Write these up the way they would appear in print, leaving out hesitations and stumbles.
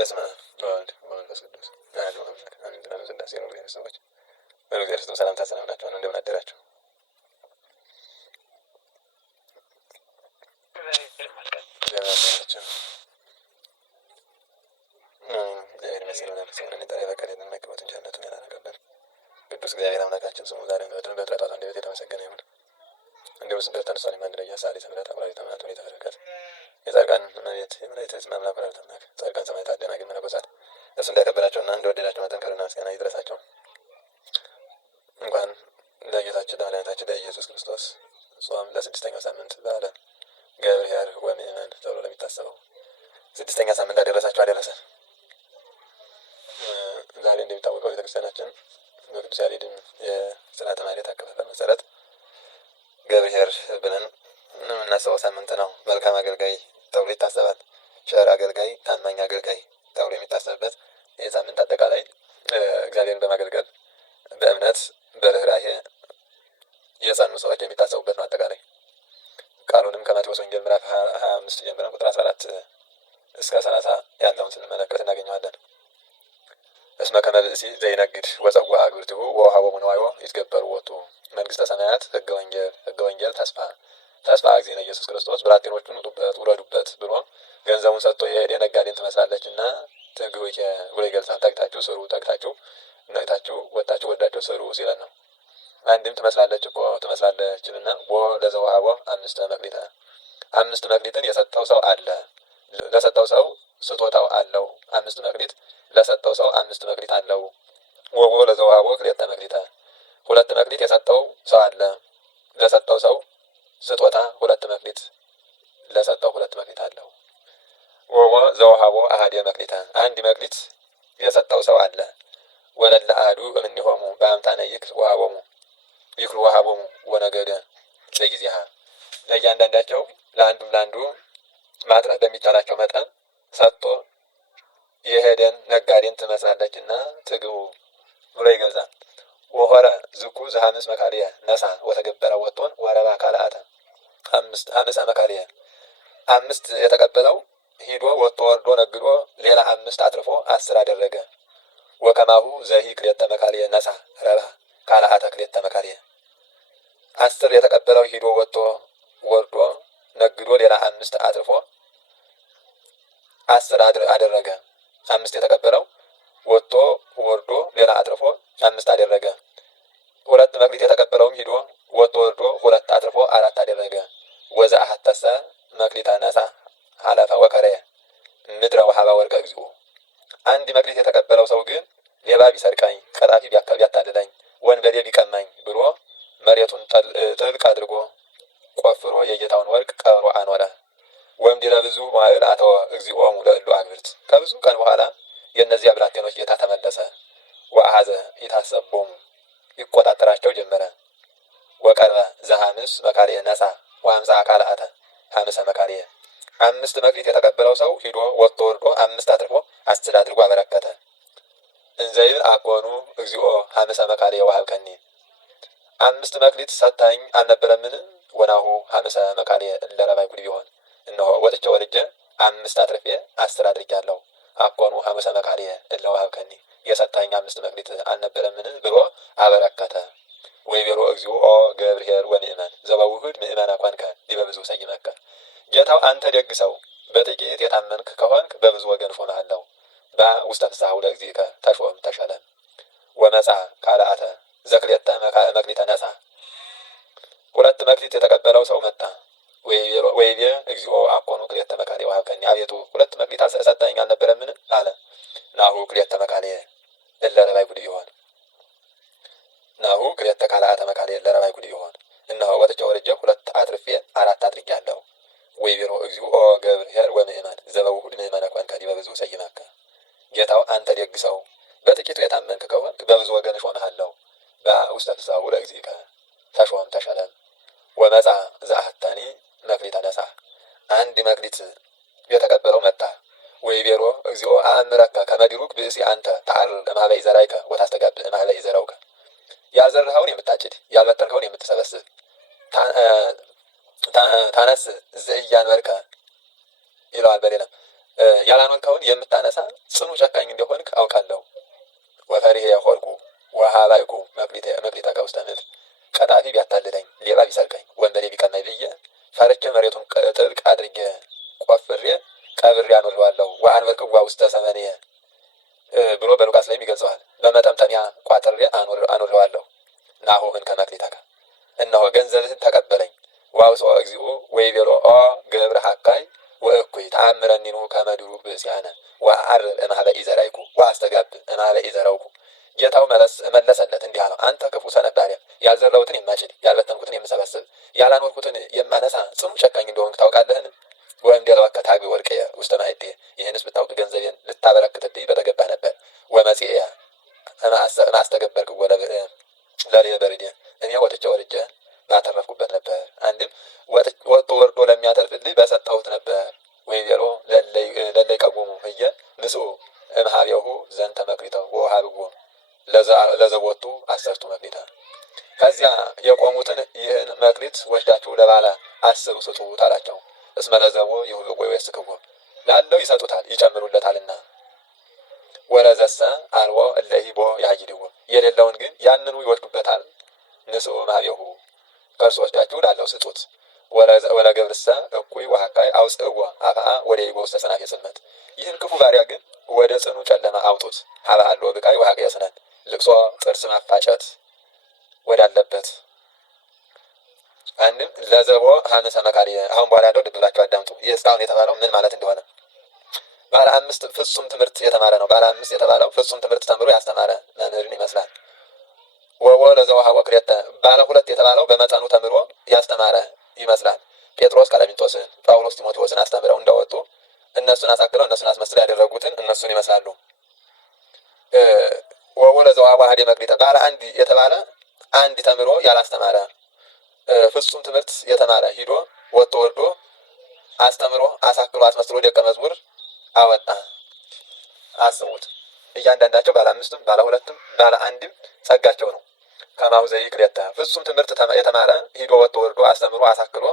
በስመ አብ ወወልድ ወመንፈስ ቅዱስ አሐዱ አምላክ አሜን። ስላሴ ነው እግዚአብሔር ሰዎች በእግዚአብሔር ስም ሰላምታ ሰላምናችሁ እንደምን አደራችሁ? ቅዱስ እግዚአብሔር አምላካችን ስሙ ዛሬ በጥረጣት አንደበት የተመሰገነ ይሁን። እንዲሁም ስንት ተነሳን ማንደረያ ሳሪ ተምራት አብራሪ ተማራት ሁኔታ በረከት የጻድቃን እመቤት የመላእክት ማምላክ ወላዲተ አምላክ ጻድቃን ሰማዕታት ደናግል መነኮሳት እሱ እንደከበራቸውና እንደወደዳቸው መጠን ክብርና ምስጋና ይድረሳቸው። እንኳን ለጌታችን ለመድኃኒታችን ለኢየሱስ ክርስቶስ ጾም ለስድስተኛው ሳምንት በዓለ ገብርኄር ወምእመን ተብሎ ለሚታሰበው ስድስተኛ ሳምንት አደረሳችሁ አደረሰን። ዛሬ እንደሚታወቀው ቤተክርስቲያናችን በቅዱስ ያሬድም የሥርዓተ ማኅሌት አከፋፈል መሰረት ገብርኄር ብለን የምናስበው ሳምንት ነው። መልካም አገልጋይ ተብሎ ይታሰባል። ቸር አገልጋይ፣ ታማኝ አገልጋይ ተብሎ የሚታሰብበት ይህ ሳምንት አጠቃላይ እግዚአብሔርን በማገልገል በእምነት በርኅራኄ የጸኑ ሰዎች የሚታሰቡበት ነው። አጠቃላይ ቃሉንም ከማቴዎስ ወንጌል ምዕራፍ 25 ጀምረን ቁጥር 14 እስከ 30 ያለውን ስንመለከት እናገኘዋለን። እስመ ከመ ብእሲ ዘይነግድ ወጸውዐ አግብርቲሁ ወወሀቦሙ ንዋዮ ይትገበሩ ዎቱ መንግሥተ ሰማያት ሕገ ወንጌል ተስፋ እግዚእነ ኢየሱስ ክርስቶስ ብላቴኖቹን ውጡበት ውረዱበት ብሎ ገንዘቡን ሰጥቶ የሄደ ነጋዴን ትመስላለችና ትግቡከ ብሎ ይገልጻል። ተግታችሁ ስሩ፣ ተግታችሁ ነቅታችሁ ወጣችሁ ወዳችሁ ስሩ ሲለን ነው። አንድም ትመስላለች እኮ ትመስላለችና ለዘወሀቦ አምስት መክሊትን የሰጠው ሰው አለ። ለሰጠው ሰው ስጦታው አለው። 5 መክሊት ለሰጠው ሰው 5 መክሊት አለው። ወቦ ለዘወሀቦ ክልኤተ መክሊተ 2 መክሊት የሰጠው ሰው አለ። ለሰጠው ሰው ስጦታ 2 መክሊት ለሰጠው 2 መክሊት አለው። ወቦ ዘወሀቦ አሐደ መክሊተ 1 መክሊት የሰጠው ሰው አለ። ወለለ አሐዱ እምኔሆሙ በአምጣነ ይክል ወሀቦሙ ወነገደ ለጊዜሃ ለእያንዳንዳቸው ለአንዱ ማትረፍ በሚቻላቸው መጠን ሰጥቶ የሄደን ነጋዴን ትመስላለችና ትግቡ ብሎ ይገልጻል። ወሆረ ዝኩ ዘሐምስ መካልየ ነሳ ወተገበረ ወጦን ወረባ ካልአተ 5 መካልየ 5 የተቀበለው ሂዶ ወጥቶ ወርዶ ነግዶ ሌላ 5 አትርፎ 10 አደረገ። ወከማሁ ዘሂ ክልኤተ መካልየ ነሳ ረባ ካልአተ ክልኤተ መካልየ 10 የተቀበለው ሂዶ ወጥቶ ወርዶ ነግዶ ሌላ 5 አትርፎ 10 አደረገ። 5 የተቀበለው ወጥቶ ወርዶ ሌላ አትርፎ 5 አደረገ። 2 መክሊት የተቀበለውም ሂዶ ወጥቶ ወርዶ 2 አትርፎ 4 አደረገ። ወዘአሐተሰ መክሊተ ነሳ ሀለፈ ወከረየ ምድረ ወሀበ ወርቀ እግዚኡ 1 መክሊት የተቀበለው ሰው ግን ሌባ ቢሰርቀኝ፣ ቀጣፊ ቢያታልለኝ፣ ወንበዴ ቢቀማኝ ብሎ መሬቱን ጥልቅ አድርጎ ቆፍሮ የጌታውን ወርቅ ቀብሮ አኖረ። ወእምድኅረ ብዙ መዋዕል አተወ እግዚኦሙ ለእሉ አግብርት ከብዙ ቀን በኋላ የእነዚያ ብላቴኖች ጌታ ተመለሰ። ወአሐዘ ይታሰቦሙ ይቆጣጠራቸው ጀመረ። ወቀርበ ዘሐምስ መካልየ ነሳ ወአምጽአ ካልአተ 5 መካልየ 5 መክሊት የተቀበለው ሰው ሂዶ ወጥቶ ወርዶ 5 አትርፎ 10 አድርጎ አበረከተ። እንዘይብል አኮኑ እግዚኦ 5 መካልየ ወሀብከኒ 5 መክሊት ሰጥተኸኝ አልነበረምን? ወናሁ 5 መካልየ እለ ረባይ ጉድ ቢሆን እነሆ ወጥቼ ወርጄ 5 አትርፌ 10 አድርጌአለሁ። አኮኑ 5 መካልየ እለ ወሀብከኒ የሰጠኸኝ 5 መክሊት አልነበረምን ብሎ አበረከተ። ወይቤሎ እግዚኦ ገብርኄር ወምእመን ዘበውህድ ምእመነ ኮንከ ዲበ ብዙ ሰይመከ ጌታው አንተ ደግ ሰው በጥቂት የታመንክ ከሆንክ በብዙ ወገን ሾመሃለሁ። በውስተ ፍስሐሁ ለእግዚእከ ተሾም ተሸለም። ወመጻ ካልአተ ዘክልኤተ መክሊተ ነሳ 2 መክሊት የተቀበለው ሰው መጣ። ወይቤ እግዚኦ አኮኑ ክልኤተ መካልየ ወሀብከኒ አቤቱ 2 መክሊት ሰጠኸኝ አልነበረምን አለ። ናሁ ክልኤተ መካልየ እለ ረባይ ጉድ ይሆን ናሁ ክልኤተ ካልአተ መካልየ እለ ረባይ ጉድ ይሆን እነሆ ወጥቼ ወርጄ 2 አትርፌ 4 አድርጌአለሁ። ወይቤሎ እግዚኦ ገብርኄር ወምእመን ዘበውሁድ ምእመነ ኮንከ ዲበ ብዙ ሰይመከ ጌታው አንተ ደግ ሰው በጥቂቱ የታመንክ ከሆንክ በብዙ ወገን እሾምሃለሁ። በውስተ ፍስሐሁ ለእግዚእከ ተሾም ተሸለም። ወመጻ ዘአሐተኒ መክሊተ ነሳ 1 መክሊት የተቀበለው መጣ። ወይቤሎ እግዚኦ አእምረከ ከመ ዲሩክ ብእሲ አንተ ተዐርር እምኀበ ኢዘራይከ ወታስተጋብእ እምኀበ ኢዘረውከ ያልዘራኸውን የምታጭድ ያልበተንከውን የምትሰበስብ ታነስ ዘኢያንበርከ ይለዋል። በሌላም ያላኖርከውን የምታነሳ ጽኑ ጨካኝ እንደሆንክ አውቃለሁ። ወፈሪሄ የሆንኩ ወሀባይኩ መክሊተከ ውስተ ምድር ቀጣፊ ቢያታልለኝ ሌባ ቢሰርቀኝ ወንበዴ ቢቀማኝ ብዬ ፈርቼ መሬቱን ጥልቅ አድርጌ ቆፍሬ ቀብሬ አኖረዋለሁ። ወአንበርክዋ ውስተ ሰመንየ ብሎ በሉቃስ ላይም ይገልጸዋል። በመጠምጠሚያ ቋጥሬ አኖረዋለሁ። ናሁ እንከ መክሊተከ እነሆ ገንዘብህን ተቀበለኝ። ዋውፅኦ እግዚኦ ወይቤሎ ኦ ገብረ ሐካይ ወእኩይ ተአምረኒኑ ከመ ድሩ ብእሲአነ ወአርብ እምኀበ ኢዘራይኩ ወአስተጋብ እምኀበ ኢዘራውኩ። ጌታው መለሰለት እንዲህ አለው፣ አንተ ክፉ ሰነፍ ባሪያ፣ ያልዘራሁትን የማጭድ ያልበተንኩትን የምሰበስብ ያላኖርኩትን የማነሳ ጽኑ ጨካኝ እንደሆንክ ታውቃለህን? ወእምዴለወከ ታግቢ ወርቅየ ውስተ ማዕድየ፣ ይህንስ ብታውቅ ገንዘቤን ልታበረክትልኝ በተገባ ነበር። ወመጽእየ እምአስተገበርክዎ ለልየ በርድየ፣ እኔ ወጥቼ ወርጄ ባተረፍኩበት ነበር። አንድም ወጥቶ ወርዶ ለሚያተርፍልኝ በሰጠሁት ነበር። ወይቤሎ ለለ ይቀውሙ ህየ ንስኡ እምኀቤሁ ዘንተ መክሊተ ወወሀብዎ ለዘቦቱ 10 መክሊተ። ከዚያ የቆሙትን ይህን መክሊት ወስዳችሁ ለባለ 10 ስጡት አላቸው። እስመ ለዘቦ ይሁብዎ ወይዌስክዎ፣ ላለው ይሰጡታል ይጨምሩለታልና። ወለዘሰ አልቦ እለ ሂቦ ያጅድዎ፣ የሌለውን ግን ያንኑ ይወስዱበታል። ንስኡ እምኀቤሁ፣ ከእርሱ ወስዳችሁ ላለው ስጡት። ወለገብርሰ እኩይ ወሐካይ አውፅእዎ አፍአ ወዲቦ ውስተ ሰናፌ ጽልመት፣ ይህን ክፉ ባሪያ ግን ወደ ጽኑ ጨለማ አውጡት። ሀበ ሀሎ ብቃይ ወሐቀ የስነን፣ ልቅሶ ጥርስ ማፋጨት ወዳለበት። አንድም ለዘቦ ሀንሰ መካልየ። አሁን በኋላ ያለው ልብ ብላችሁ አዳምጡ። ይህ እስካሁን የተባለው ምን ማለት እንደሆነ። ባለ 5 ፍጹም ትምህርት የተማረ ነው። ባለ 5 የተባለው ፍጹም ትምህርት ተምሮ ያስተማረ መምህርን ይመስላል። ወቦ ለዘወሀቦ ክልኤተ፣ ባለ 2 የተባለው በመጠኑ ተምሮ ያስተማረ ይመስላል። ጴጥሮስ ቀለሚንጦስን፣ ጳውሎስ ጢሞቴዎስን አስተምረው እንደወጡ እነሱን አሳክለው እነሱን አስመስለው ያደረጉትን እነሱን ይመስላሉ። ወቦ ለዘወሀቦ አሐደ መክሊተ፣ ባለ 1 የተባለ አንድ ተምሮ ያላስተማረ ፍጹም ትምህርት የተማረ ሂዶ ወጥቶ ወርዶ አስተምሮ አሳክሎ አስመስሎ ደቀ መዝሙር አወጣ። አስቡት። እያንዳንዳቸው ባለ 5ም ባለ 2ም ባለ 1ም ጸጋቸው ነው። ከማሁ ዘይክልኤተ፣ ፍጹም ትምህርት የተማረ ሂዶ ወጥቶ ወርዶ አስተምሮ አሳክሎ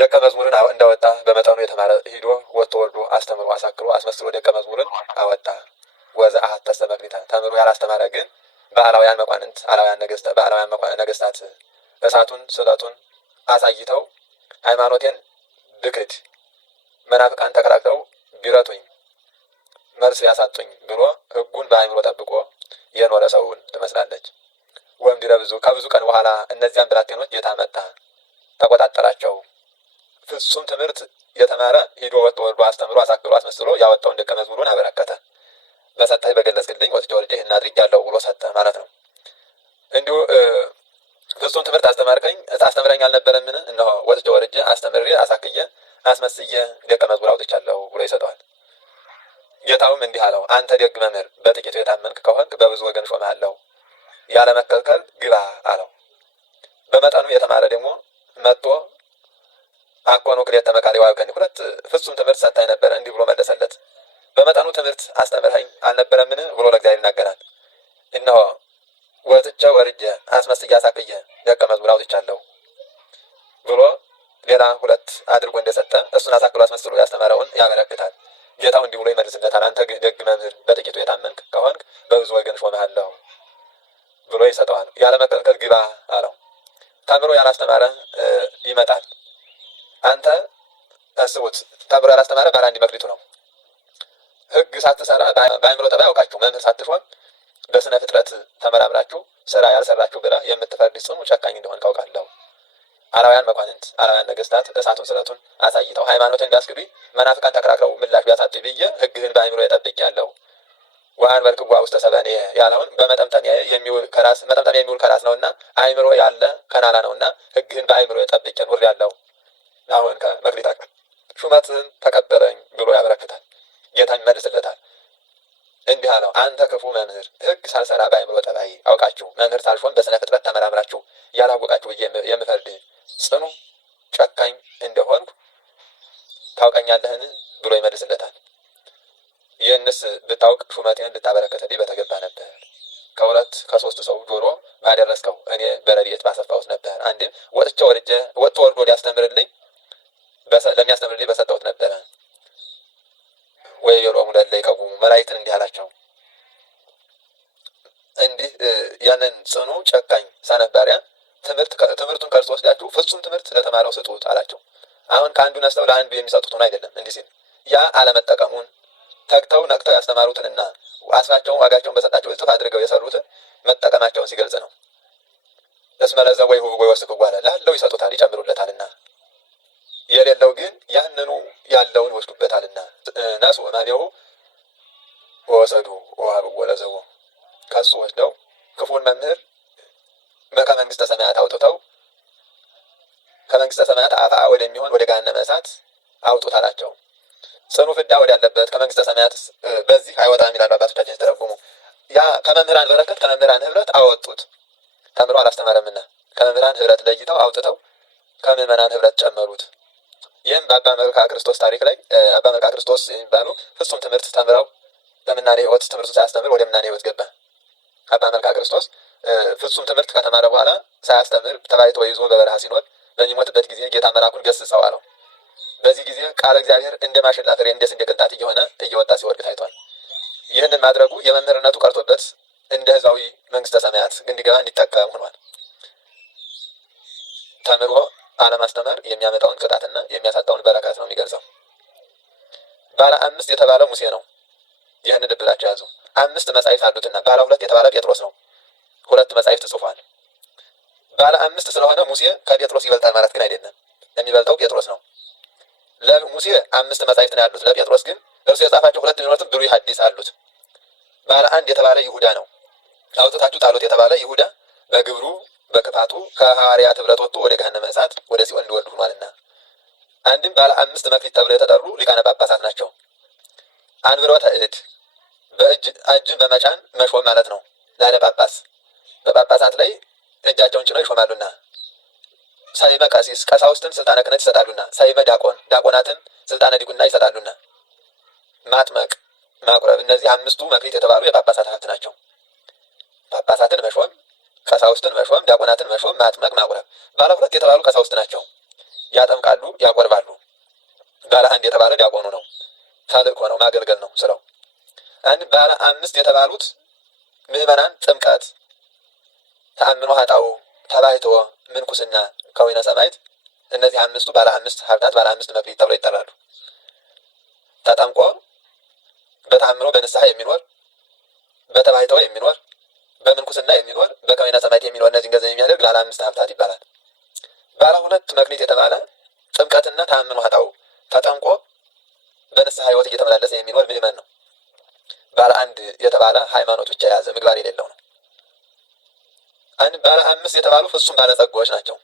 ደቀ መዝሙርን እንዳወጣ፣ በመጠኑ የተማረ ሂዶ ወጥቶ ወርዶ አስተምሮ አሳክሎ አስመስሎ ደቀ መዝሙርን አወጣ። ወዘአሐተሰ መክሊተ፣ ተምሮ ያላስተማረ ግን በአላውያን መኳንንት በአላውያን ነገስታት እሳቱን ስለቱን አሳይተው ሃይማኖቴን ብክድ መናፍቃን ተከራክረው ቢረቱኝ መልስ ያሳጡኝ ብሎ ሕጉን በአእምሮ ጠብቆ የኖረ ሰውን ትመስላለች። ወእምድኅረ ከብዙ ቀን በኋላ እነዚያን ብላቴኖች ጌታ መጣ፣ ተቆጣጠራቸው። ፍጹም ትምህርት የተማረ ሂዶ ወጥቶ ወርዶ አስተምሮ አሳክሎ አስመስሎ ያወጣውን ደቀ መዝሙሩን አበረከተ። በሰጠህ በገለጽክልኝ ወጥቼ ወርጄ ይህን አድርጌአለሁ ብሎ ሰጠ ማለት ነው። እንዲሁ ፍጹም ትምህርት አስተምረኝ አልነበረምን? እነሆ ወጥቼ ወርጄ አስተምሬ አሳክዬ አስመስዬ ደቀ መዝሙር አውጥቻለሁ ብሎ ይሰጠዋል። ጌታውም እንዲህ አለው፣ አንተ ደግ መምህር፣ በጥቂቱ የታመንክ ከሆንክ በብዙ ወገን ሾምሃለሁ፣ ያለ መከልከል ግባ አለው። በመጠኑ የተማረ ደግሞ መጥቶ አኮኑ ክልኤተ መካልየ ወሀብከኒ፣ 2 ፍጹም ትምህርት ሰጥተኸኝ ነበረ፣ እንዲህ ብሎ መለሰለት። በመጠኑ ትምህርት አስተምረኸኝ አልነበረምን ብሎ ለእግዚአብሔር ይናገራል። እነሆ ወጥቼ ወርጄ አስመስዬ አሳክዬ ደቀ መዝሙር አውጥቻለሁ ብሎ ሌላ 2 አድርጎ እንደሰጠ እሱን አሳክሎ አስመስሎ ያስተማረውን ያበረክታል። ጌታው እንዲህ ብሎ ይመልስለታል፣ አንተ ደግ መምህር፣ በጥቂቱ የታመንክ ከሆንክ በብዙ ወገን ሾምሃለሁ ብሎ ይሰጠዋል። ያለ መከልከል ግባ አለው። ተምሮ ያላስተማረ ይመጣል። አንተ አስቡት፣ ተምሮ ያላስተማረ ባለ 1 መክሊቱ ነው። ሕግ ሳትሰራ በአእምሮ ጠባይ አውቃችሁ መምህር ሳትሾም በስነ ፍጥረት ተመራምራችሁ ስራ ያልሰራችሁ ብለህ የምትፈርድ ጽኑ ጨካኝ እንደሆንክ አውቃለሁ። አላውያን መኳንንት አላውያን ነገስታት እሳቱን ስለቱን አሳይተው ሃይማኖትን እንዳስክዱኝ መናፍቃን ተከራክረው ምላሽ ቢያሳጡኝ ብዬ ሕግህን በአእምሮ ጠብቄአለሁ። ወአንበርክዋ ውስተ ሰበንየ ያለውን በመጠምጠሚያ የሚውል ከራስ ነውና አእምሮ ያለ ከናላ ነውና ሕግህን በአእምሮ ጠብቄ ኑሬአለሁ። አሁን ከመክሊተከ ሹመትህን ተቀበለኝ ብሎ ያበረክታል። ጌታ ይመልስለታል፣ እንዲህ አለው፣ አንተ ክፉ መምህር፣ ሕግ ሳልሰራ በአእምሮ ጠባይ አውቃችሁ መምህር ሳልሾም በስነ ፍጥረት ተመራምራችሁ ያላወቃችሁ የምፈርድ ጽኑ ጨካኝ እንደሆንኩ ታውቀኛለህን ብሎ ይመልስለታል። ይህንስ ብታውቅ ሹመቴን ልታበረከተልኝ በተገባ ነበር። ከ2 ከ3 ሰው ጆሮ ባደረስከው እኔ በረድኤት ባሰፋሁት ነበር። አንድም ወጥቶ ወርዶ ሊያስተምርልኝ ለሚያስተምርልኝ በሰጠሁት ነበረ። ወይቤሎሙ ለእለ ይቀውሙ መላእክትን እንዲህ አላቸው፣ እንዲህ ያንን ጽኑ ጨካኝ ሰነፍ ባሪያ ትምህርቱን ከእርሱ ወስዳችሁ ፍጹም ትምህርት ለተማረው ስጡት አላቸው። አሁን ከአንዱ ነስተው ለአንዱ የሚሰጡት ሆኖ አይደለም። እንዲህ ሲል ያ አለመጠቀሙን ተግተው ነቅተው ያስተማሩትንና አስፋቸውን ዋጋቸውን በሰጣቸው እጥፍ አድርገው የሰሩትን መጠቀማቸውን ሲገልጽ ነው። እስመ ለዘወይሁ ወይወስክዎ አለ። ላለው ይሰጡታል ይጨምሩለታልና፣ የሌለው ግን ያንኑ ያለውን ይወስዱበታልና። ነሱ እማቤሁ ወወሰዱ ወሀብዎ ለዘቦ ከሱ ወስደው ክፉን መምህር ከመንግስተ ሰማያት አውጥተው ከመንግስተ ሰማያት አፋ ወደሚሆን ወደ ገሃነመ እሳት አውጡት አላቸው። ጽኑ ፍዳ ወዳለበት ከመንግስተ ሰማያት በዚህ አይወጣም ይላሉ አባቶቻችን ሲተረጉሙ። ያ ከመምህራን በረከት ከመምህራን ህብረት አወጡት። ተምሮ አላስተማረምና ከመምህራን ህብረት ለይተው አውጥተው ከምዕመናን ህብረት ጨመሩት። ይህም በአባ መልካ ክርስቶስ ታሪክ ላይ አባ መልካ ክርስቶስ የሚባሉ ፍጹም ትምህርት ተምረው በምናኔ ህይወት ትምህርቱን ሳያስተምር ወደ ምናኔ ህይወት ገባ። አባ መልካ ክርስቶስ ፍጹም ትምህርት ከተማረ በኋላ ሳያስተምር ተባይቶ ይዞ በበረሃ ሲኖር በሚሞትበት ጊዜ ጌታ መልአኩን ገስጸው አለው። በዚህ ጊዜ ቃለ እግዚአብሔር እንደ ማሽላ ፍሬ እንደ ስንዴ ቅንጣት እየሆነ እየወጣ ሲወድቅ ታይቷል። ይህንን ማድረጉ የመምህርነቱ ቀርቶበት እንደ ህዝባዊ መንግስተ ሰማያት እንዲገባ እንዲጠቀም ሆኗል። ተምሮ አለማስተማር የሚያመጣውን ቅጣትና የሚያሳጣውን በረከት ነው የሚገልጸው። ባለ 5 የተባለ ሙሴ ነው። ይህን ልብ ብላችሁ ያዙ። 5 መጻሕፍት አሉትና ባለ 2 የተባለ ጴጥሮስ ነው። 2 መጻሕፍት ጽፏል። ባለ 5 ስለሆነ ሙሴ ከጴጥሮስ ይበልጣል ማለት ግን አይደለም። የሚበልጠው ጴጥሮስ ነው። ለሙሴ 5 መጻሕፍት ነው ያሉት። ለጴጥሮስ ግን እርሱ የጻፋቸው 2 ቢኖሩትም ብሉይ ሐዲስ አሉት። ባለ 1 የተባለ ይሁዳ ነው። አውጥታችሁ ጣሉት የተባለ ይሁዳ በግብሩ በክፋቱ ከሐዋርያት ህብረት ወጥቶ ወደ ገሃነመ እሳት ወደ ሲኦል እንዲወርድ ሆኗልና። አንድም ባለ 5 መክሊት ተብለው የተጠሩ ሊቃነ ጳጳሳት ናቸው። አንብሮተ እድ እጅን በመጫን መሾም ማለት ነው። ላለ ጳጳስ በጳጳሳት ላይ እጃቸውን ጭነው ይሾማሉና። ሳይመ ቀሲስ ቀሳውስትን ስልጣነ ክህነት ይሰጣሉና። ሳይመ ዲያቆን ዲያቆናትን ስልጣነ ዲቁና ይሰጣሉና። ማጥመቅ ማቁረብ፣ እነዚህ 5ቱ መክሊት የተባሉ የጳጳሳት ሀብት ናቸው። ጳጳሳትን መሾም፣ ቀሳውስትን መሾም፣ ዲያቆናትን መሾም፣ ማጥመቅ ማቁረብ። ባለ 2 የተባሉ ቀሳውስት ናቸው። ያጠምቃሉ፣ ያቆርባሉ። ባለ 1 የተባለ ዲያቆኑ ነው። ተልእኮ ነው፣ ማገልገል ነው ስራው። አንድ ባለ 5 የተባሉት ምዕመናን ጥምቀት፣ ተአምኖ ኃጣው፣ ተባይቶ፣ ምንኩስና፣ ከወይነ ሰማዕት፣ እነዚህ 5ቱ ባለ 5 ሀብታት ባለ 5 መክሊት ተብለው ይጠራሉ። ተጠምቆ በተአምኖ በንስሐ የሚኖር፣ በተባይቶ የሚኖር፣ በምንኩስና የሚኖር፣ በከወይነ ሰማዕት የሚኖር፣ እነዚህን ገንዘብ የሚያደርግ ባለ 5 ሀብታት ይባላል። ባለ 2 መክሊት የተባለ ጥምቀትና ተአምኖ ኃጣው ተጠምቆ በንስሐ ህይወት እየተመላለሰ የሚኖር ምዕመን ነው። ባለ 1 የተባለ ሃይማኖት ብቻ የያዘ ምግባር የሌለው ነው። አንድ ባለ 5 የተባሉ ፍጹም ባለጸጋዎች ናቸው።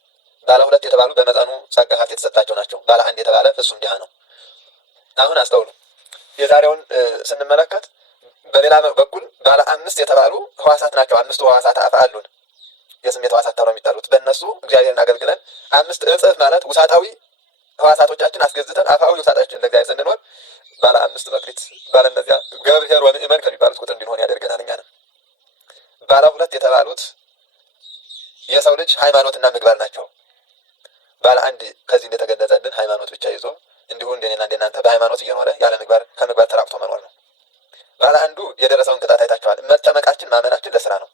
ባለ 2 የተባሉ በመጠኑ ጸጋ ሀብት የተሰጣቸው ናቸው። ባለ 1 የተባለ ፍጹም ድሃ ነው። አሁን አስተውሉ። የዛሬውን ስንመለከት በሌላ በኩል ባለ 5 የተባሉ ህዋሳት ናቸው። 5ቱ ህዋሳት አፍ አሉን፣ የስሜት ህዋሳት ተብለው የሚጠሩት። በእነሱ እግዚአብሔርን አገልግለን 5 እጥፍ ማለት ውሳጣዊ ህዋሳቶቻችን አስገዝተን አፋዊ ውሳጣችን ለእግዚአብሔር ስንኖር ባለ 5 መክሊት ባለ እነዚያ ገብሔር ወምእመን ከሚባሉት ቁጥር እንድንሆን ያደርገናል። እኛንም ባለ 2 የተባሉት የሰው ልጅ ሃይማኖትና ምግባር ናቸው። ባለ 1 ከዚህ እንደተገለጸልን ሃይማኖት ብቻ ይዞ እንዲሁ እንደኔና እንደናንተ በሃይማኖት እየኖረ ያለ ምግባር ከምግባር ተራቅቶ መኖር ነው። ባለ 1 የደረሰውን ቅጣት አይታችኋል። መጠመቃችን ማመናችን ለስራ ነው።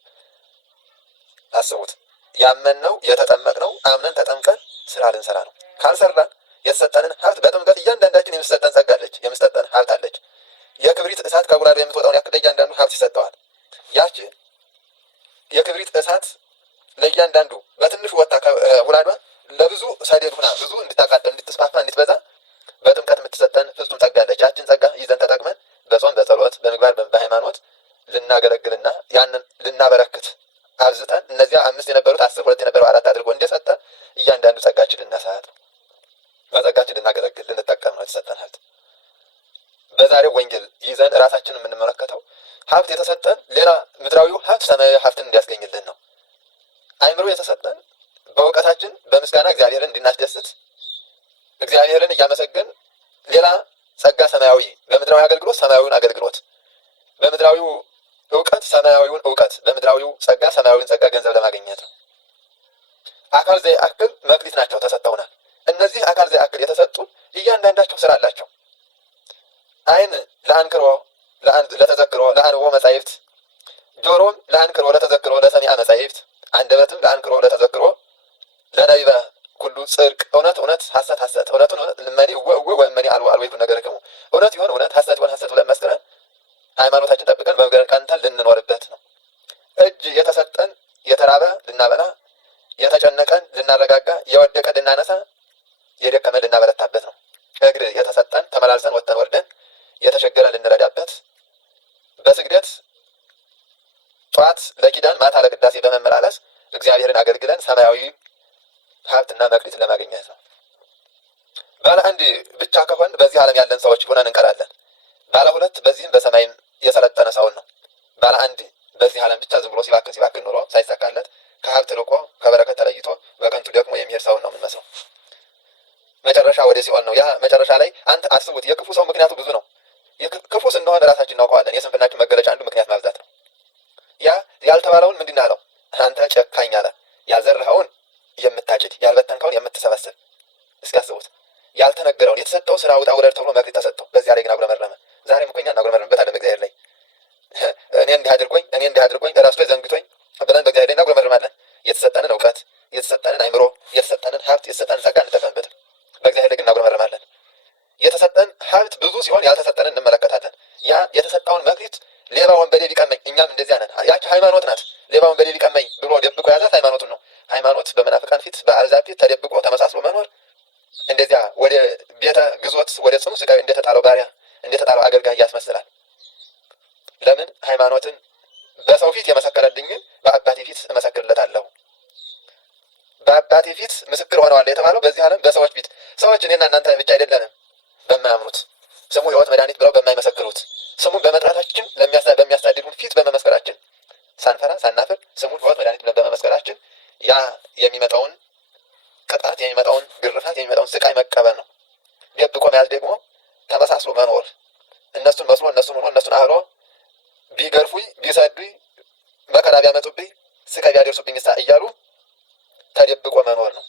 አስቡት። ያመንነው የተጠመቅነው አምነን ተጠምቀን ስራ ልንሰራ ነው። ካልሰራን የተሰጠንን ሀብት በጥምቀት እያንዳንዳችን የምትሰጠን ጸጋ አለች፣ የምትሰጠን ሀብት አለች። የክብሪት እሳት ከጉራዶ የምትወጣውን ያክል እያንዳንዱ ሀብት ይሰጠዋል። ያቺ የክብሪት እሳት ለእያንዳንዱ በትንሹ ወጣ ከጉራዷ ለብዙ ሰደድ ሆና ብዙ እንድታቃጥል እንድትስፋፋ እንድትበዛ በጥምቀት የምትሰጠን ፍጹም ጸጋ አለች። ያችን ጸጋ ይዘን ተጠቅመን በጾም በጸሎት በምግባር በሃይማኖት ልናገለግልና ያንን ልናበረክት አብዝተን እነዚያ 5 የነበሩት 10 2 የነበረው 4 አድርጎ እንደሰጠ እያንዳንዱ ጸጋችን ልናሳያት ነው። በጸጋችን ልናገለግል ልንጠቀም ነው የተሰጠን ሀብት። በዛሬው ወንጌል ይዘን ራሳችንን የምንመለከተው ሀብት የተሰጠን ሌላ ምድራዊው ሀብት ሰማያዊ ሀብትን እንዲያስገኝልን ነው። አይምሮ የተሰጠን በእውቀታችን በምስጋና እግዚአብሔርን እንድናስደስት እግዚአብሔርን እያመሰገን ሌላ ጸጋ ሰማያዊ በምድራዊ አገልግሎት ሰማያዊውን አገልግሎት በምድራዊው እውቀት ሰማያዊውን እውቀት በምድራዊው ጸጋ ሰማያዊውን ጸጋ ገንዘብ ለማግኘት ነው። አካል ዘየአክል መክሊት ናቸው ተሰጥተውናል። እነዚህ አካል ዘየአክል የተሰጡን እያንዳንዳቸው ስራ አላቸው። ዓይን ለአንክሮ ለተዘክሮ ለአንብቦ መጻሕፍት፣ ጆሮም ለአንክሮ ለተዘክሮ ለሰሚዐ መጻሕፍት፣ አንደበትም ለአንክሮ ለተዘክሮ ለነቢበ ኩሉ ጽድቅ። እውነት እውነት፣ ሐሰት ሐሰት፣ እውነቱን እውነት እመኒ እወ ወእመኒ አልቦ አልቦ ይኩን ነገርክሙ። እውነት ይሆን እውነት፣ ሐሰት ይሆን ሐሰት ብለን መስክረን ሃይማኖታችን ጠብቀን በምግባር ቀንተን ልንኖርበት ነው። እጅ የተሰጠን የተራበ ልናበላ፣ የተጨነቀን ልናረጋጋ፣ የወደቀ ልናነሳ፣ የደከመ ልናበረታበት ነው። እግር የተሰጠን ተመላልሰን ወጥተን ወርደን የተቸገረ ልንረዳበት፣ በስግደት ጠዋት ለኪዳን ማታ ለቅዳሴ በመመላለስ እግዚአብሔርን አገልግለን ሰማያዊ ሀብትና መክሊት ለማግኘት ነው። ባለ አንድ ብቻ ከሆን በዚህ ዓለም ያለን ሰዎች ሆነን እንቀራለን። ባለ ሁለት በዚህም በሰማይም የሰለጠነ ሰውን ነው። ባለ አንድ በዚህ ዓለም ብቻ ዝም ብሎ ሲባክን ኑሮ ሳይሳካለት ከሀብት ርቆ ከበረከት ተለይቶ በከንቱ ደክሞ የሚሄድ ሰውን ነው የምንመስለው። መጨረሻ ወደ ሲኦል ነው። ያ መጨረሻ ላይ አንተ አስቡት። የክፉ ሰው ምክንያቱ ብዙ ነው። ክፉ ስንሆን ራሳችን እናውቀዋለን። የስንፍናችን መገለጫ አንዱ ምክንያት ማብዛት ነው። ያ ያልተባለውን ምንድን አለው? አንተ ጨካኝ አለ። ያልዘራኸውን የምታጭድ ያልበተንከውን የምትሰበስብ። እስኪ አስቡት። ያልተነገረውን የተሰጠው ስራ ውጣ ውረድ ተብሎ መክሊት ተሰጠው። በዚያ ላይ ግን አጉረመረመ። ዛሬም እኮ እኛ እናጉረመረምበታለን በእግዚአብሔር ላይ። እኔ እንዲህ አድርጎኝ ረስቶኝ ዘንግቶኝ ብለን በእግዚአብሔር ላይ እናጉረመረማለን። የተሰጠንን እውቀት፣ የተሰጠንን አይምሮ፣ የተሰጠንን ሀብት፣ የተሰጠንን ጸጋ እንጠቀምበትም። በእግዚአብሔር ላይ ግን እናጉረመረማለን። የተሰጠን ሀብት ብዙ ሲሆን ያልተሰጠንን እንመለከታለን። ያ የተሰጠውን መክሊት ሌባ ወንበዴ ቢቀመኝ፣ እኛም እንደዚያ ነን። ያች ሃይማኖት ናት። ሌባ ወንበዴ ቢቀመኝ ብሎ ደብቆ ያዛት ሃይማኖቱን ነው። ሃይማኖት በመናፍቃን ፊት በአሕዛብ ፊት ተደብቆ ተመሳስሎ መኖር፣ እንደዚያ ወደ ቤተ ግዞት ወደ ጽኑ ስጋዊ እንደተጣለው ባሪያ እንደተጣለው አገልጋይ ያስመስላል። ለምን? ሃይማኖትን በሰው ፊት የመሰከረልኝን በአባቴ ፊት እመሰክርለታለሁ። በአባቴ ፊት ምስክር ሆነዋል የተባለው በዚህ ዓለም በሰዎች ፊት። ሰዎች እኔና እናንተ ብቻ አይደለንም በማያምኑት ስሙ ሕይወት መድኃኒት ብለው በማይመሰክሩት ስሙን በመጥራታችን በሚያሳድዱን ፊት በመመስከራችን ሳንፈራ ሳናፍር ስሙን ሕይወት መድኃኒት ብለን በመመስከራችን ያ የሚመጣውን ቅጣት የሚመጣውን ግርፋት የሚመጣውን ስቃይ መቀበል ነው። ደብቆ መያዝ ደግሞ ተመሳስሎ መኖር፣ እነሱን መስሎ እነሱን ሆኖ እነሱን አህሎ ቢገርፉኝ ቢሰዱኝ መከራ ቢያመጡብኝ ስቃይ ቢያደርሱብኝ እያሉ ተደብቆ መኖር ነው።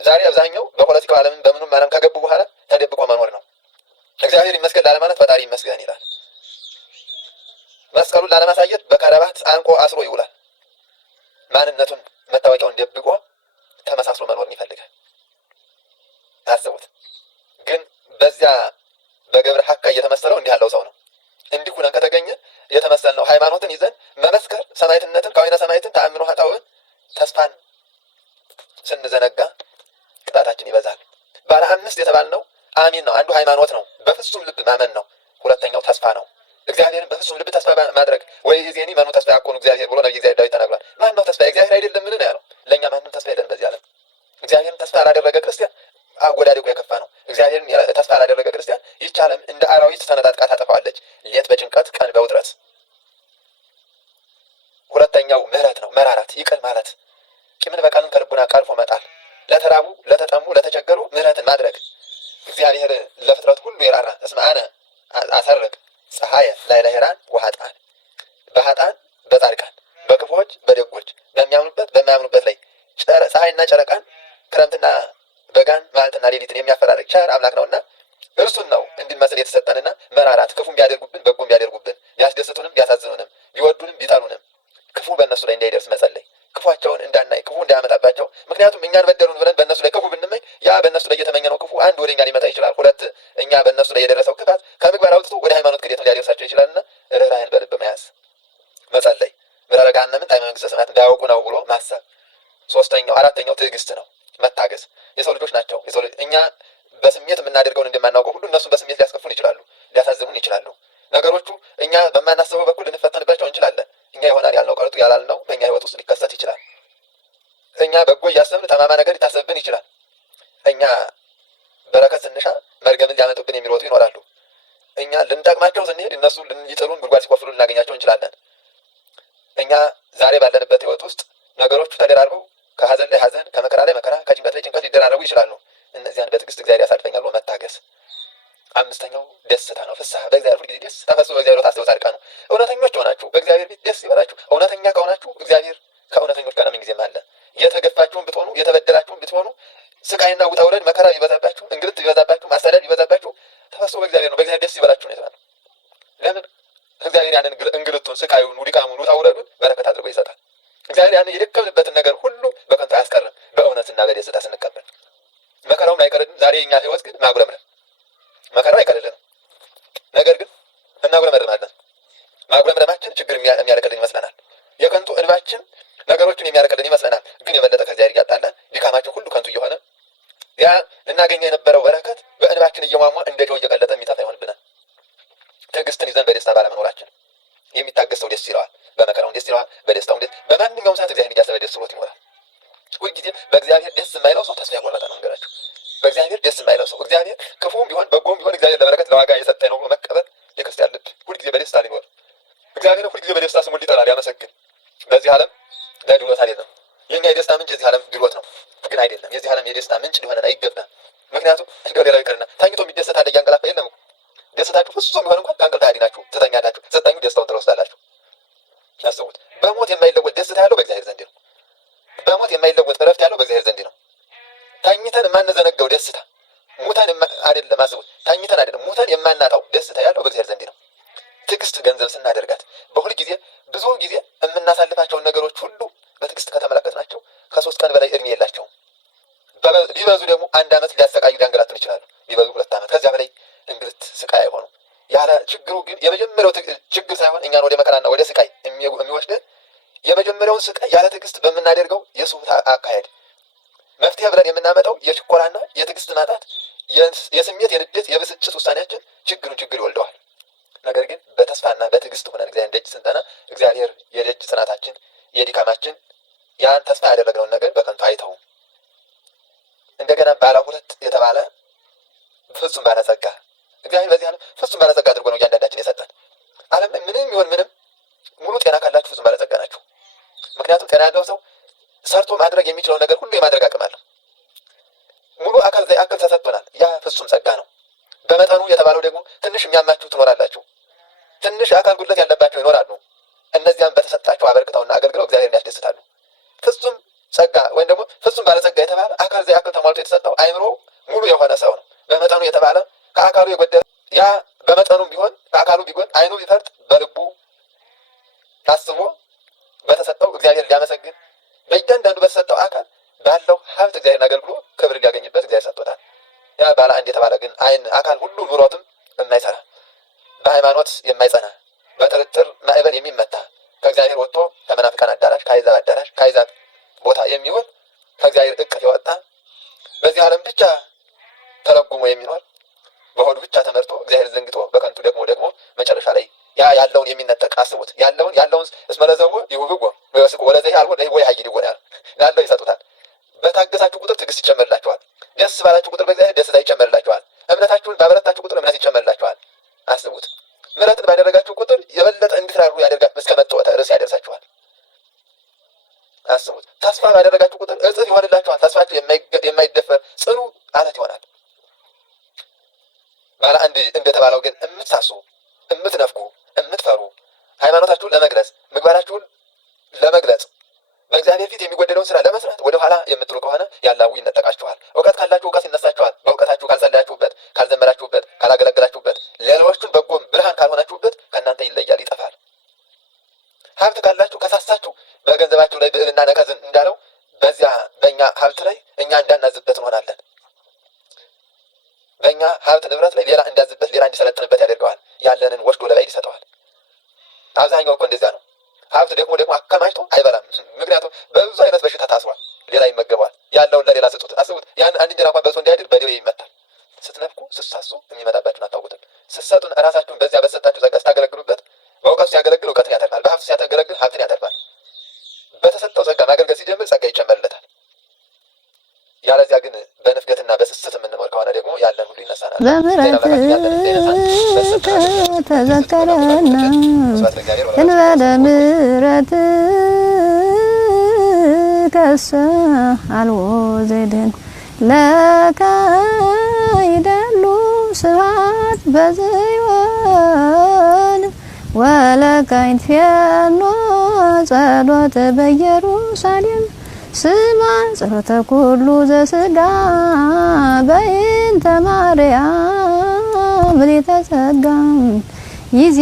ዛሬ አብዛኛው በፖለቲካው ዓለምን በምኑም ዓለም ከገቡ በኋላ ተደብቆ መኖር ነው። እግዚአብሔር ይመስገን ላለማለት ፈጣሪ ይመስገን ይላል። መስቀሉን ላለማሳየት በከረባት አንቆ አስሮ ይውላል። ማንነቱን መታወቂያውን ደብቆ ተመሳስሎ መኖርን ይፈልጋል። አስቡት። ግን በዚያ በገብረ ሐካ እየተመሰለው እንዲህ ያለው ሰው ነው። እንዲህ ሁነን ከተገኘ የተመሰልነው ሃይማኖትን ይዘን መመስከር ሰማዕትነትን ከወይነ ሰማዕትን ተአምኖ ኃጣውዕን ተስፋን ስንዘነጋ ቅጣታችን ይበዛል። ባለ አምስት የተባልነው አሚን ነው። አንዱ ሃይማኖት ነው፣ በፍጹም ልብ ማመን ነው። ሁለተኛው ተስፋ ነው፣ እግዚአብሔርን በፍጹም ልብ ተስፋ ማድረግ። ወይ ጊዜኒ መኑ ተስፋ ያኮኑ እግዚአብሔር ብሎ ነብዩ እግዚአብሔር ዳዊት ተናግሯል። ማን ነው ተስፋ? እግዚአብሔር አይደለም ምን ነው ያለው? ለእኛ ማንም ተስፋ የለን በዚህ ዓለም። እግዚአብሔርን ተስፋ ያላደረገ ክርስቲያን አወዳደቁ የከፋ ነው። እግዚአብሔርን ተስፋ ያላደረገ ክርስቲያን ይህች ዓለም እንደ አራዊት ተነጣጥቃ ታጠፋዋለች፣ ሌት በጭንቀት ቀን በውጥረት። ሁለተኛው ምህረት ነው፣ መራራት ይቅር ማለት፣ ቂምን በቀልን ከልቡና ቀርፎ መጣል፣ ለተራቡ ለተጠሙ ለተቸገሩ ምህረትን ማድረግ። እግዚአብሔር ለፍጥረት ሁሉ የራራ እስመ አነ አሰርቅ ፀሐየ ላዕለ ሄራን ወኃጥአን፣ በኃጥአን በጻድቃን በክፉዎች በደጎች በሚያምኑበት በማያምኑበት ላይ ፀሐይና ጨረቃን ክረምትና በጋን መዓልትና ሌሊትን የሚያፈራርቅ ቸር አምላክ ነውና እርሱን ነው እንድንመስል የተሰጠንና መራራት፣ ክፉም ቢያደርጉብን በጎም ቢያደርጉብን፣ ቢያስደስቱንም ቢያሳዝኑንም፣ ቢወዱንም ቢጠሉንም ክፉ በእነሱ ላይ እንዳይደርስ መጸለይ፣ ክፉአቸውን እንዳናይ ክፉ እንዳያመጣባቸው። ምክንያቱም እኛን በደሉን ብለን በእነሱ ላይ ክፉ ብንመኝ ያ በእነሱ ላይ የተመኘነው ክፉ አንድ ወደ እኛ ሊመጣ ይችላል። ሁለት እኛ በእነሱ ላይ የደረሰው ክፋት ከምግባር አውጥቶ ወደ ሃይማኖት ክደት ሊያደርሳቸው ይችላልና ርኅራኄን በልብ መያዝ መጸለይ፣ ምሕረተ ገሃነምን ጣዕመ መንግሥተ ሰማያት እንዳያውቁ ነው ብሎ ማሰብ። አራተኛው ትዕግስት ነው፣ መታገስ። የሰው ልጆች ናቸው። እኛ በስሜት የምናደርገውን እንደማናውቀው ሁሉ እነሱን በስሜት ሊያስከፉን ይችላሉ፣ ሊያሳዝኑን ይችላሉ። ነገሮቹ እኛ በማናስበው በኩል ልንፈተንባቸው እንችላለን። እኛ ይሆናል ያልነው ቀርቶ ያላልነው በእኛ ሕይወት ውስጥ ሊከሰት ይችላል። እኛ በጎ እያሰብን ጠማማ ነገር ሊታሰብብን ይችላል። እኛ በረከት ስንሻ መርገምን ሊያመጡብን የሚሮጡ ይኖራሉ። እኛ ልንጠቅማቸው ስንሄድ እነሱ ሊጥሉን ጉድጓድ ሲቆፍሩ ልናገኛቸው እንችላለን። እኛ ዛሬ ባለንበት ሕይወት ውስጥ ነገሮቹ ተደራርበው ከሀዘን ላይ ሀዘን፣ ከመከራ ላይ መከራ፣ ከጭንቀት ላይ ጭንቀት ሊደራረቡ ይችላሉ። እነዚያን በትዕግስት እግዚአብሔር ያሳልፈኛል ብሎ መታገስ። አምስተኛው ደስታ ነው፣ ፍስሐ። በእግዚአብሔር ሁልጊዜ ደስ ተፈስሑ በእግዚአብሔር ታስቡ ጻድቃኑ። እውነተኞች ሆናችሁ በእግዚአብሔር ቤት ደስ ይበላችሁ። እውነተኛ ከሆናችሁ እግዚአብሔር ከእውነተኞች ጋር ምንጊዜም አለ። የተገፋችሁም ብትሆኑ የተበደላችሁም ብትሆኑ ስቃይና ውጣ ውረድ መከራ ቢበዛባችሁ እንግልት ቢበዛባችሁ ማሳደድ ቢበዛባችሁ ተፈስቶ በእግዚአብሔር ነው። በእግዚአብሔር ደስ ይበላችሁ ነው የተባለው። ለምን? እግዚአብሔር ያንን እንግልቱን ስቃዩን ውድቃሙን ውጣ ውረዱን በረከት አድርጎ ይሰጣል። እግዚአብሔር ያንን የደከምንበትን ነገር ሁሉ በከንቱ አያስቀርም። በእውነትና በደስታ ስንቀበል መከራውም አይቀርልንም። ዛሬ የኛ ህይወት ግን ማጉረምረም መከራው አይቀርልንም። ነገር ግን እናጉረመርማለን። ማጉረምረማችን ችግር የሚያረቅልን ይመስለናል። የከንቱ እንባችን ነገሮችን የሚያረቅልን ይመስለናል። ግን የበለጠ ከእግዚአብሔር እያጣላን ድካማችን ሁሉ ከንቱ እየሆነ ያ ልናገኘ የነበረው በረከት በእንባችን እየሟሟ እንደ ጨው እየቀለጠ የሚጠፋ ይሆንብናል። ትዕግስትን ይዘን በደስታ ባለመኖራችን የሚታገስ ሰው ደስ ይለዋል። በመከራውም ደስ ይለዋል፣ በደስታውም ደስ በማንኛውም ሰዓት እግዚአብሔር እያሰበ ደስ ብሎት ይኖራል። ሁልጊዜም በእግዚአብሔር ደስ የማይለው ሰው ተስፋ ያቆረጠ ነው። እንገራችሁ በእግዚአብሔር ደስ የማይለው ሰው እግዚአብሔር ክፉም ቢሆን በጎም ቢሆን እግዚአብሔር ለበረከት ለዋጋ የሰጠኝ ነው ብሎ መቀበል የክርስቲያን ልብ ሁልጊዜ በደስታ ሊኖር እግዚአብሔር ሁልጊዜ በደስታ ስሙን ሊጠራ ሊያመሰግን በዚህ ዓለም ለድሎት አይደለም። የኛ የደስታ ምንጭ የዚህ ዓለም ድሎት ነው፣ ግን አይደለም። የዚህ ዓለም የደስታ ምንጭ ሊሆነን አይገባም። ምክንያቱም እንደው ሌላው ይቅርና ተኝቶ የሚደሰት አለ እያንቀላፋ የለም እኮ። ደስታችሁ ፍጹም ቢሆን እንኳን ከእንቅልፍ አያድናችሁ፣ ትተኛላችሁ። ስተኙ ደስታውን ትረሳላችሁ። ያስቡት። በሞት የማይለወጥ ደስታ ያለው በእግዚአብሔር ዘንድ ነው። በሞት የማይለወጥ እረፍት ያለው በእግዚአብሔር ዘንድ ነው። ተኝተን የማንዘነጋው ደስታ ሙተን አይደለም። አስቡት። ተኝተን አይደለም ሙተን የማናጣው ደስታ ያለው በእግዚአብሔር ዘንድ ነው። ትዕግስት ገንዘብ ስናደርጋት በሁል ጊዜ ብዙ ጊዜ የምናሳልፋቸውን ነገሮች ሁሉ በትዕግስት ከተመለከትናቸው ከ3 ቀን በላይ እድሜ የላቸውም። ቢበዙ ደግሞ 1 ዓመት ሊያሰቃዩ ሊያንገላቱን ይችላሉ። ቢበዙ 2 ዓመት፣ ከዚያ በላይ እንግልት ስቃይ አይሆኑም። ያለ ችግሩ ግን የመጀመሪያው ችግር ሳይሆን እኛን ወደ መከራና ወደ ስቃይ የሚወስደን የመጀመሪያውን ስቃይ ያለ ትዕግስት በምናደርገው የስሁት አካሄድ መፍትሄ ብለን የምናመጣው የችኮላና የትዕግስት ማጣት የስሜት የንዴት የብስጭት ውሳኔያችን ችግር ይወልደዋል። ነገር ግን በተስፋና በትዕግስት ሆነን እግዚአብሔር ደጅ ስንጠና እግዚአብሔር የደጅ ጽናታችን የድካማችን ያን ተስፋ ያደረግነውን ነገር በከንቱ አይተውም። እንደገና ባለ 2 የተባለ ፍጹም ባለጸጋ እግዚአብሔር በዚህ ዓለም ፍጹም ባለጸጋ አድርጎ ነው እያንዳንዳችን የሰጠን። ዓለም ላይ ምንም ይሁን ምንም ሙሉ ጤና ካላችሁ ፍጹም ባለጸጋ ናችሁ። ምክንያቱም ጤና ያለው ሰው ሰርቶ ማድረግ የሚችለው ነገር ሁሉ የማድረግ አቅም አለው። ሙሉ አካል ተሰጥቶናል። ያ ፍጹም ጸጋ ነው። በመጠኑ የተባለው ደግሞ ትንሽ የሚያማችሁ ትኖራላችሁ፣ ትንሽ አካል ጉድለት ያለባቸው ይኖራሉ። እነዚያም በተሰጣቸው አበርክተውና አገልግለው እግዚአብሔርን ያስደስታሉ። ፍጹም ጸጋ ወይም ደግሞ ፍጹም ባለጸጋ የተባለ አካል ተሟልቶ የተሰጠው አይምሮ ሙሉ የሆነ ሰው ነው። በመጠኑ የተባለ ከአካሉ የጎደለ ያ በመጠኑም ቢሆን ከአካሉ ቢጎን አይኑ ቢፈርጥ በልቡ ታስቦ በተሰጠው እግዚአብሔር ሊያመሰግን በእያንዳንዱ በተሰጠው አካል ባለው ሀብት እግዚአብሔርን አገልግሎ ክብር ሊያገኝበት እግዚአብሔር ሰጥቶታል። ያ ባለ 1 የተባለ ግን አካል ሁሉ ኑሮትም የማይሰራ በሃይማኖት የማይጸና በጥርጥር ማዕበል የሚመታ ከእግዚአብሔር ወጥቶ ከመናፍቃን አዳራሽ ከአሕዛብ አዳራሽ ከአሕዛብ ቦታ የሚሆን ከእግዚአብሔር እቅፍ የወጣ በዚህ ዓለም ብቻ ተለጉሞ የሚኖር በሆዱ ብቻ ተመርቶ እግዚአብሔር ዘንግቶ በከንቱ ደግሞ መጨረሻ ላይ ያ ያለውን የሚነጠቅ አስቡት። ያለውን እስመለዘው ይሁብጎ ወይስቆ ወለዘይ አልቦ ደይ ወይ ሀይድ ይጎናል ያለው ይሰጡታል። በታገሳችሁ ቁጥር ትዕግስት ይጨመርላችኋል። ደስ ባላችሁ ቁጥር በእግዚአብሔር ደስታ ይጨመርላችኋል። እምነታችሁን ባበረታችሁ ቁጥር እምነት ይጨመርላችኋል። አስቡት። ምሕረትን ባደረጋችሁ ቁጥር የበለጠ እንድትራሩ ያደርጋል። እስከ መጥወተ ርዕስ ያደርሳችኋል። አስቡት። ተስፋ ባደረጋችሁ ቁጥር እጥፍ ይሆንላችኋል። ተስፋችሁ የማይደፈር ጽኑ አለት ይሆናል። ባለ 1 እንደተባለው ግን የምትሳሱ የምትነፍቁ የምትፈሩ ሃይማኖታችሁን ለመግለጽ ምግባራችሁን ለመግለጽ በእግዚአብሔር ፊት የሚጎደለውን ስራ ለመስራት ወደ ኋላ የምትሉ ከሆነ ያላው ይነጠቃችኋል። እውቀት ካላችሁ እውቀት ይነሳችኋል። በእውቀታችሁ ካልጸለያችሁበት፣ ካልዘመራችሁበት፣ ካላገለገላችሁበት፣ ሌሎቹን በጎም ብርሃን ካልሆናችሁበት ከእናንተ ይለያል፣ ይጠፋል። ሀብት ካላችሁ ከሳሳችሁ በገንዘባችሁ ላይ ብዕልና ነቀዝን እንዳለው በዚያ በእኛ ሀብት ላይ እኛ እንዳናዝበት እንሆናለን። በእኛ ሀብት ንብረት ላይ ሌላ እንዳዝበት ሌላ እንዲሰለጥንበት ያደርገዋል። ያለንን ወስዶ ለባዕድ ይሰጠዋል። አብዛኛው እኮ እንደዚያ ነው። ሀብት ደግሞ አከማችቶ አይበላም። ምክንያቱም በብዙ አይነት በሽታ ታስሯል። ሌላ ይመገባል። ያለውን ለሌላ ስጡት። አስቡት። ያን 1 እንጀራ እንኳን በልቶ እንዲያድር በደዌ ይመታል። ስትነፍቁ ስትሳሱ የሚመጣባችሁን አታውቁትም። ስትሰጡን ራሳችሁን በዚያ በተሰጣችሁ ጸጋ ስታገለግሉበት በእውቀቱ ሲያገለግል እውቀትን ያተርፋል። በሀብቱ ሲያገለግል ሀብትን ያተርፋል። በተሰጠው ጸጋ ማገልገል ሲጀምር ጸጋ ይጨመርለታል። ያለዚያ ግን በንፍገትና በስስት የምንኖር ከሆነ ደግሞ ያለን ሁሉ ይነሳናል። በምሕረት ተዘከረና እንበለ ምሕረት ከሰ አልቦ ዘይድህን ለከ ይደሉ ስብሐት በጽዮን ወለከ ይትፌኖ ጸሎት በኢየሩሳሌም ስማ ጸሎተ ኩሉ ዘስጋ በእንተ ማርያም ሊተጸጋ ይዜ